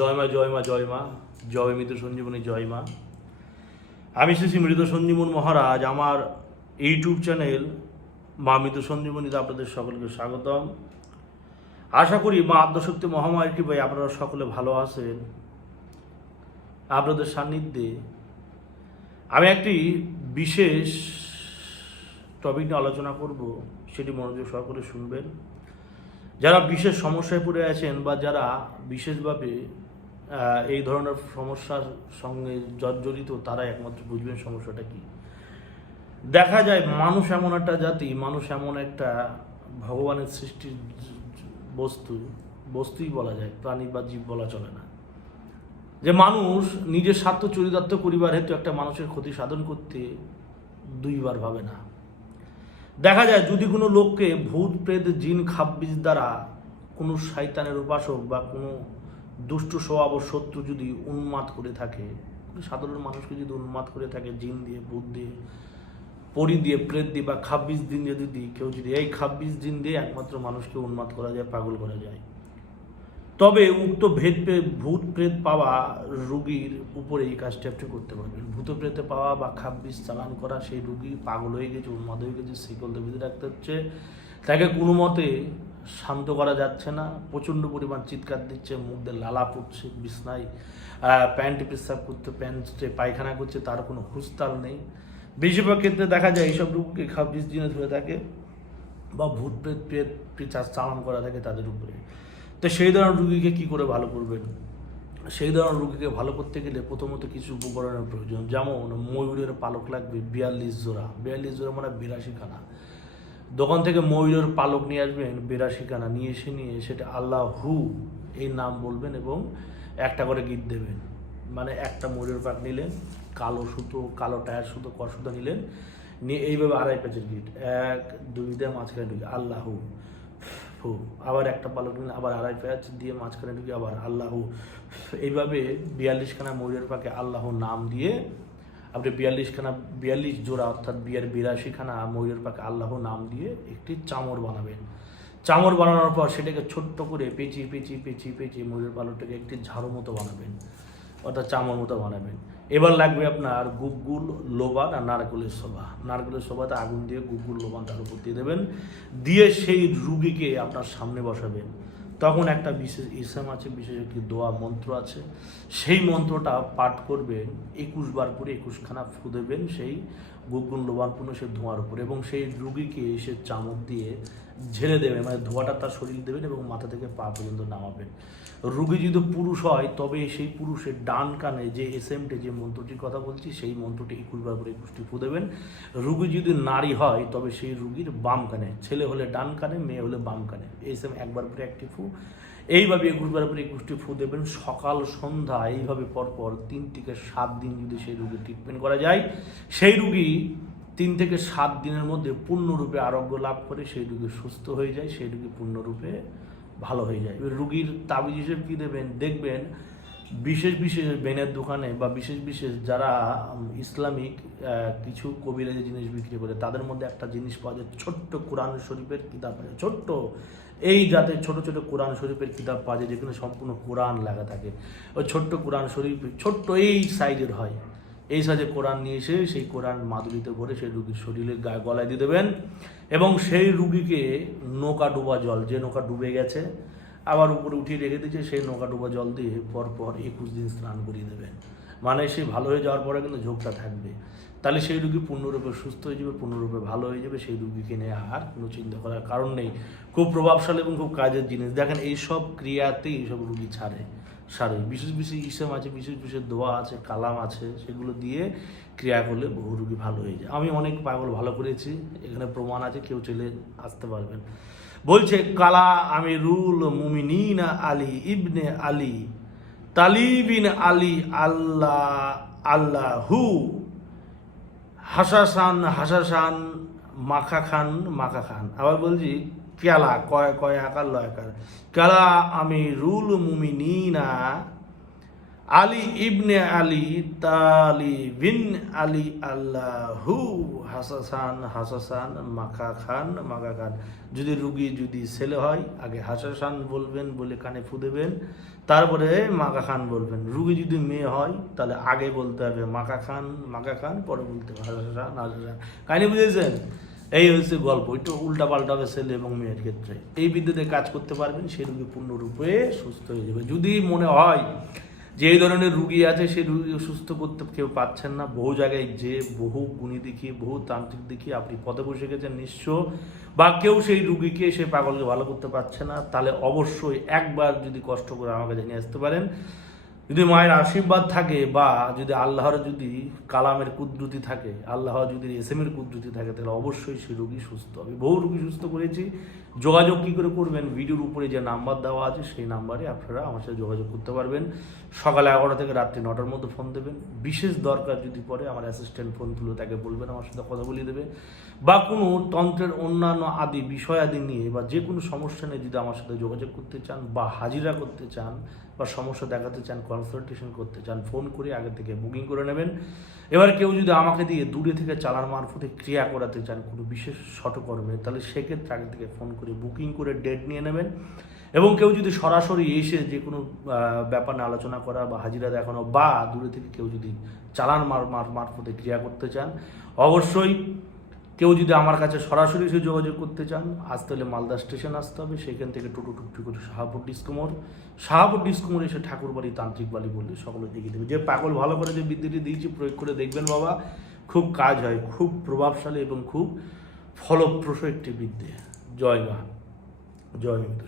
জয় মা জয় মা জয় মা, জয় মৃত সঞ্জীবনী, জয় মা। আমি শ্রী মৃত সঞ্জীবন মহারাজ, আমার ইউটিউব চ্যানেল মা মৃত সঞ্জীবনীতে আপনাদের সকলকে স্বাগতম। আশা করি মা আদ্যশক্তি মহামারী কৃপায় আপনারা সকলে ভালো আছেন, আপনাদের সান্নিধ্যে। আমি একটি বিশেষ টপিক নিয়ে আলোচনা করব, সেটি মনোযোগ সহকারে শুনবেন। যারা বিশেষ সমস্যায় পড়ে আছেন বা যারা বিশেষভাবে এই ধরনের সমস্যার সঙ্গে জর্জরিত তারা একমাত্র বুঝবেন সমস্যাটা কি। দেখা যায় মানুষ এমন একটা জাতি, মানুষ এমন একটা ভগবানের সৃষ্টির বস্তু, বস্তুই বলা যায়, প্রাণী বা জীব বলা চলে না। যে মানুষ নিজের স্বার্থ চরিতার্থ করিবার হেতু একটা মানুষের ক্ষতি সাধন করতে দুইবার ভাবে না। দেখা যায় যদি কোনো লোককে ভূত, প্রেত, জিন খাব্বিজ দ্বারা কোনো শয়তানের উপাসক বা কোনো দুষ্ট স্বভাব ও শত্রু যদি উন্মাদ করে থাকে সাধারণ মানুষকে যদি উন্মাদ করে থাকে, জিন দিয়ে, ভূত দিয়ে, পরি দিয়ে, প্রেত দিয়ে বা খাব্বিশ দিন দিয়ে যদি কেউ যদি এই খাব্বিশ দিন দিয়ে একমাত্র মানুষকে উন্মাদ করা যায়, পাগল করা যায়। তবে উক্ত ভেদ ভূত প্রেত পাওয়া রুগীর উপরে এই কাজটা আপনি করতে পারবেন। ভূত প্রেতে পাওয়া বা খাব্বিস চালান করা সেই রুগী পাগল হয়ে গেছে, উন্মাদ হয়ে গেছে, শিকল বেঁধে রাখতে হচ্ছে। তাকে কোনো মতে শান্ত করা যাচ্ছে না, প্রচণ্ড পরিমাণ চিৎকার দিচ্ছে, মুখ দিয়ে লালা পড়ছে বিছনায় প্যান্ট পেশাব করতে প্যান্টে পায়খানা করছে, তার কোনো হুস্তাল নেই। বেশিরভাগ ক্ষেত্রে দেখা যায় এইসব রোগকে খাব্বিস দিনে ধরে থাকে বা ভূত প্রেত প্রেত পিচার চালান করা থাকে তাদের উপরে। তো সেই ধরনের রুগীকে কী করে ভালো করবেন? সেই ধরনের রুগীকে ভালো করতে গেলে প্রথমত কিছু উপকরণের প্রয়োজন। যেমন ময়ূরের পালক লাগবে বিয়াল্লিশ জোড়া। বিয়াল্লিশ জোড়া মানে বিরাশি খানা দোকান থেকে ময়ূরের পালক নিয়ে আসবেন বিরাশি খানা নিয়ে এসে নিয়ে সেটা আল্লাহ হু এই নাম বলবেন এবং একটা করে গীত দেবেন। মানে একটা ময়ূরের পাক নিলেন, কালো সুতো, কালো টায়ার সুতো কসুতো নিলেন, নিয়ে এইভাবে আড়াই প্যাচের গিট, এক, দুই দিয়ে মাঝখানে ঢুকে আল্লাহ। হু আবার একটা পালক নিলে আবার আড়াই প্যাচ দিয়ে মাঝখানে ঢুকে আবার আল্লাহ। এইভাবে বিয়াল্লিশখানা ময়ূরের পাকে আল্লাহ নাম দিয়ে আপনি বিয়াল্লিশখানা, বিয়াল্লিশ জোড়া অর্থাৎ বিয়ার বিরাশিখানা ময়ূরের পাকে আল্লাহ নাম দিয়ে একটি চামর বানাবেন। চামর বানানোর পর সেটাকে ছোট্ট করে পেঁচিয়ে পেঁচিয়ে পেঁচিয়ে পেঁচিয়ে ময়ূরের পালনটাকে একটি ঝাড়ু মতো বানাবেন। অর্থাৎ চামর মতো বানাবেন। এবার লাগবে আপনার গুগুল লোবান আর নারকেলের শোভা। নারকেলের শোভাতে আগুন দিয়ে গুগুল লোবান তার উপর দিয়ে দেবেন। দিয়ে সেই রুগীকে আপনার সামনে বসাবেন। তখন একটা বিশেষ ইসলাম আছে, বিশেষ একটি দোয়া মন্ত্র আছে। সেই মন্ত্রটা পাঠ করবেন, একুশ বার করে একুশখানা ফু দেবেন, সেই গুগুল লোবানপূর্ণ সেই ধোঁয়ার উপর এবং সেই রুগীকে সে চামচ দিয়ে ঝেড়ে দেবেন মানে ধোঁয়াটা তার শরীর দেবেন এবং মাথা থেকে পা পর্যন্ত নামাবেন। রুগী যদি পুরুষ হয়, তবে সেই পুরুষের ডান কানে যে এসএমটে, যে মন্ত্রটির কথা বলছি, সেই মন্ত্রটি একুশ বার করে একুশটি ফু দেবেন। রুগী যদি নারী হয়, তবে সেই রুগীর বাম কানে, ছেলে হলে ডান কানে, মেয়ে হলে বাম কানে, এসএম একবার করে একটি ফু। এইভাবে একুশ বার করে একুশটি ফু দেবেন সকাল, সন্ধ্যা, এইভাবে পরপর তিন থেকে সাত দিন যদি সেই রুগীর ট্রিটমেন্ট করা যায়, সেই রুগী তিন থেকে সাত দিনের মধ্যে পূর্ণরূপে আরোগ্য লাভ করে সেই রুগী সুস্থ হয়ে যায়, সেই রুগী পূর্ণরূপে ভালো হয়ে যায়। রুগীর তাবিজ হিসেবে কী দেবেন? দেখবেন বিশেষ বিশেষ বেনের দোকানে বা বিশেষ বিশেষ যারা ইসলামিক কিছু কবিরাজি জিনিস বিক্রি করে, তাদের মধ্যে একটা জিনিস পাওয়া যায়, ছোট্ট কোরআন শরীফের কিতাব পাওয়া যায় ছোট্ট, এই জাতের ছোট ছোট কোরআন শরীফের কিতাব পাওয়া যায়, যেখানে সম্পূর্ণ কোরআন লেখা থাকে। ওই ছোট্ট কোরআন শরীফ, ছোট্ট এই সাইজের হয়। এই সাইজে কোরআন নিয়ে এসে সেই কোরআন মাদুরিতে ভরে সেই রুগীর শরীরে গায়ে গলায় দিয়ে দেবেন এবং সেই রুগীকে নৌকা ডোবা জল, যে নৌকা ডুবে গেছে আবার উপরে উঠিয়ে রেখে দিয়েছে, সেই নৌকা ডোবা জল দিয়ে পরপর একুশ দিন স্নান করিয়ে দেবেন মানে সে ভালো হয়ে যাওয়ার পরে কিন্তু ঝোঁকটা থাকবে। তাহলে সেই রুগী পূর্ণরূপে সুস্থ হয়ে যাবে, পূর্ণরূপে ভালো হয়ে যাবে, সেই রুগীকে নিয়ে আর কোনো চিন্তা করার কারণ নেই। খুব প্রভাবশালী এবং খুব কাজের জিনিস। দেখেন এইসব ক্রিয়াতেই এইসব রুগী ছাড়ে সারে বিশেষ বিশেষ ইসলাম আছে, বিশেষ বিশেষ দোয়া আছে, কালাম আছে, সেগুলো দিয়ে ক্রিয়া করলে বহু রুগী ভালো হয়ে যায়। আমি অনেক পাগল ভালো করেছি, এখানে প্রমাণ আছে, কেউ চলে আসতে পারবেন। বলছে, কালা আমি রুল মুমিনিনা আলী ইবনে আলী তালিবিন আলী আল্লাহ, আল্লাহু। হাসাসান হাসাসান, মাখা খান মাখা খান। আবার বলছি, কেলা, কয় কয় আকার, লয় আকার? কেলা আমি রুল মুমিনিনা আলী ইবনে আলী তালি বিন আলী আল্লাহু হাসাসান হাসাসান, মাখা খান মাখা খান। যদি রুগী, যদি ছেলে হয়, আগে হাসাসান বলবেন, বলে কানে ফু দেবেন। তারপরে মাকা খান বলবেন। রুগী যদি মেয়ে হয়, তাহলে আগে বলতে হবে মাখা খান মাখা খান, পরে বলতে হবে হাসাসান হাসাসান। কাহিনি বুঝেছেন? এই হচ্ছে গল্প। একটু উল্টা পাল্টা হবে ছেলে এবং মেয়ের ক্ষেত্রে। এই বিদ্যুতে কাজ করতে পারবেন সেই রুগী পূর্ণরূপে সুস্থ হয়ে যাবে। যদি মনে হয় যে ধরনের রুগী আছে, সেই রুগী সুস্থ করতে কেউ পাচ্ছেন না। বহু জায়গায় যে বহু গুণী দেখিয়ে বহু তান্ত্রিক দেখিয়ে আপনি পদে বসে গেছেন নিঃস্ব বা কেউ সেই রুগীকে সেই পাগলকে ভালো করতে পারছে না, তাহলে অবশ্যই একবার যদি কষ্ট করে আমাকে কাছে নিয়ে আসতে পারেন। যদি মায়ের আশীর্বাদ থাকে বা যদি আল্লাহর যদি কালামের কুদরতি থাকে আল্লাহ যদি এসএমের কুদরতি থাকে, তাহলে অবশ্যই সে রুগী সুস্থ হবে। বহু রুগী সুস্থ করেছি। যোগাযোগ কী করে করবেন? ভিডিওর উপরে যে নাম্বার দেওয়া আছে, সেই নাম্বারে আপনারা আমার সাথে যোগাযোগ করতে পারবেন। সকাল এগারোটা থেকে রাত্রি নটার মধ্যে ফোন দেবেন। বিশেষ দরকার যদি পড়ে, আমার অ্যাসিস্ট্যান্ট ফোন তুলে তাকে বলবেন, আমার সাথে কথা বলিয়ে দেবে। বা কোনো তন্ত্রের অন্যান্য আদি বিষয় আদি নিয়ে বা যে কোনো সমস্যা নিয়ে যদি আমার সাথে যোগাযোগ করতে চান বা হাজিরা করতে চান বা সমস্যা দেখাতে চান কনসালটেশন করতে চান ফোন করে আগে থেকে বুকিং করে নেবেন। এবার কেউ যদি আমাকে দিয়ে দূরে থেকে চালার মারফতে ক্রিয়া করাতে চান, কোনো বিশেষ শটকর্মে তাহলে সেক্ষেত্রে আগে থেকে ফোন করে বুকিং করে ডেট নিয়ে নেবেন। এবং কেউ যদি সরাসরি এসে যে কোনো ব্যাপার নিয়ে আলোচনা করা বা হাজিরা দেখানো বা দূরে থেকে কেউ যদি চালান মার- মারফতে ক্রিয়া করতে চান, অবশ্যই কেউ যদি আমার কাছে সরাসরি এসে যোগাযোগ করতে চান আসতে হলে মালদা স্টেশন আসতে হবে। সেখান থেকে টোটো টুকটু করে শাহাপুর ডিসকোমর শাহাপুর ডিসকুমর এসে ঠাকুরবাড়ি তান্ত্রিক বাড়ি বললে সকলে দেখিয়ে দেবে যে পাগল ভালো করে যে বিদ্যাটি দিয়েছি, প্রয়োগ করে দেখবেন বাবা, খুব কাজ হয়, খুব প্রভাবশালী এবং খুব ফলপ্রসূ একটি বিদ্যে। জয় মা, জয় মৃত্যু